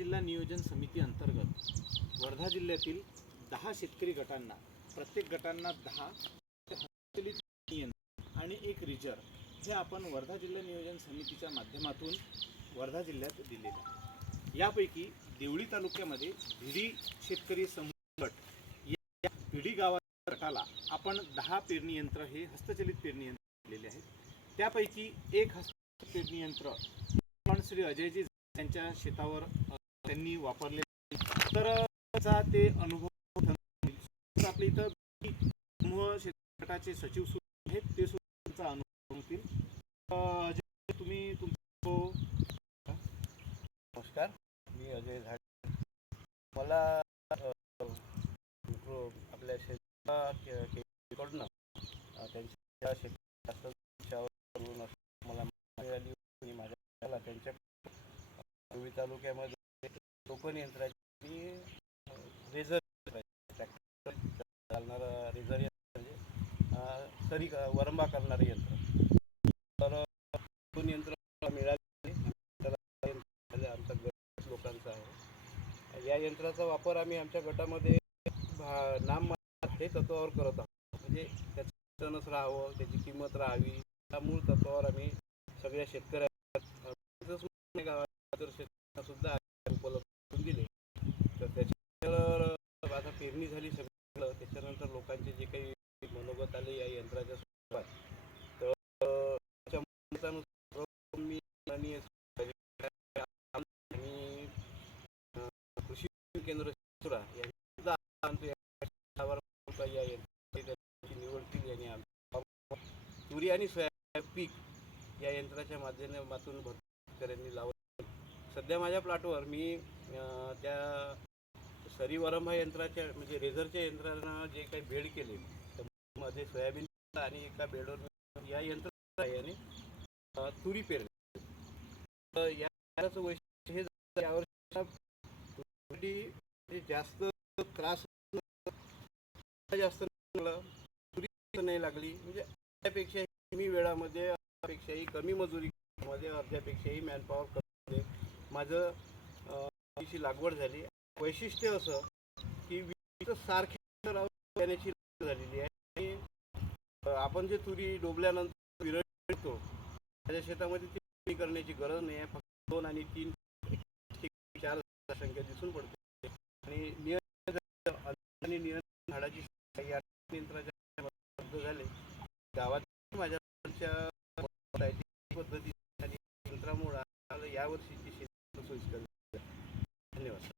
जिल्हा नियोजन समिती अंतर्गत वर्धा जिल्ह्यातील दहा शेतकरी गटांना प्रत्येक गटांना दहा हस्तचलित आणि एक रिजर्व हे आपण वर्धा जिल्हा नियोजन समितीच्या माध्यमातून वर्धा जिल्ह्यात दिलेले आहे. यापैकी देवळी तालुक्यामध्ये भिडी शेतकरी समूह गट या भिडी गावाच्या गटाला आपण दहा पेरणी यंत्र हे हस्तचलित पेरणी यंत्र दिलेले आहेत. त्यापैकी एक हस्त पेरणी यंत्र आपण श्री अजयजी यांच्या शेतावर त्यांनी वापरले. तर ते अनुभव आपल्या इथं समूह शेतकरी सचिव सुद्धा आहेत. ते सुद्धा त्यांचा अनुभव होतील तुम्ही तुमचा नमस्कार. मी अजय झाड. मला आपल्या शेतकऱ्याकडून त्यांच्या शेतकऱ्यावर मला मिळाली आणि माझ्या त्यांच्या पूर्वी तालुक्यामध्ये टोकन यंत्राची रेझर ट्रॅक्टर रेझर यंत्र म्हणजे सरी वरंबा करणारं यंत्र. तर दोन यंत्र मिळाले आमचा गट लोकांचा आहे. या यंत्राचा वापर आम्ही आमच्या गटामध्ये भा- नाम हे तत्वावर करत आहोत. म्हणजे त्याचं टनच राहावं त्याची किंमत राहावी या मूळ तत्वावर आम्ही सगळ्या शेतकऱ्या गावात सुद्धा उपलब्ध करून दिले तर त्याच्यावर आता पेरणी झाली सगळं त्याच्यानंतर लोकांचे जे काही आले या यंत्राच्या स्वरूपात. तर मी आणि कृषी केंद्र सुरा यांनी या यंत्राची निवड केली आणि आमच्या तुरी आणि सोया पीक या यंत्राच्या माध्यमातून भरपूर शेतकऱ्यांनी लावत सध्या माझ्या प्लॉटवर मी त्या सरी वरंभा यंत्राच्या म्हणजे रेझरच्या यंत्रांना जे काही बेड केले मध्ये सोयाबीन आणि एका बेडवर या यंत्र याने तुरी पेरली. तर वैशिष्ट्य हे यावर्षी म्हणजे जास्त त्रास जास्त तुरी नाही लागली. म्हणजे त्यापेक्षा कमी वेळामध्ये अर्ध्यापेक्षाही कमी मजुरीमध्ये अर्ध्यापेक्षाही मॅनपॉवर कमी माझं लागवड झाली. वैशिष्ट्य असं की वीज झालेली आहे. आपण जे तुरी डोबल्यानंतर विरळतो त्याच्या शेतामध्ये ती करण्याची गरज नाही आहे. फक्त दोन आणि तीन चार संख्या दिसून पडते. आणि नियंत्रण आणि नियंत्रण झाडाची या नियंत्रणाच्या झाले. गावात माझ्या पद्धती आणि यंत्रामुळे यावर्षीची शेती सोयीस्कर धन्यवाद.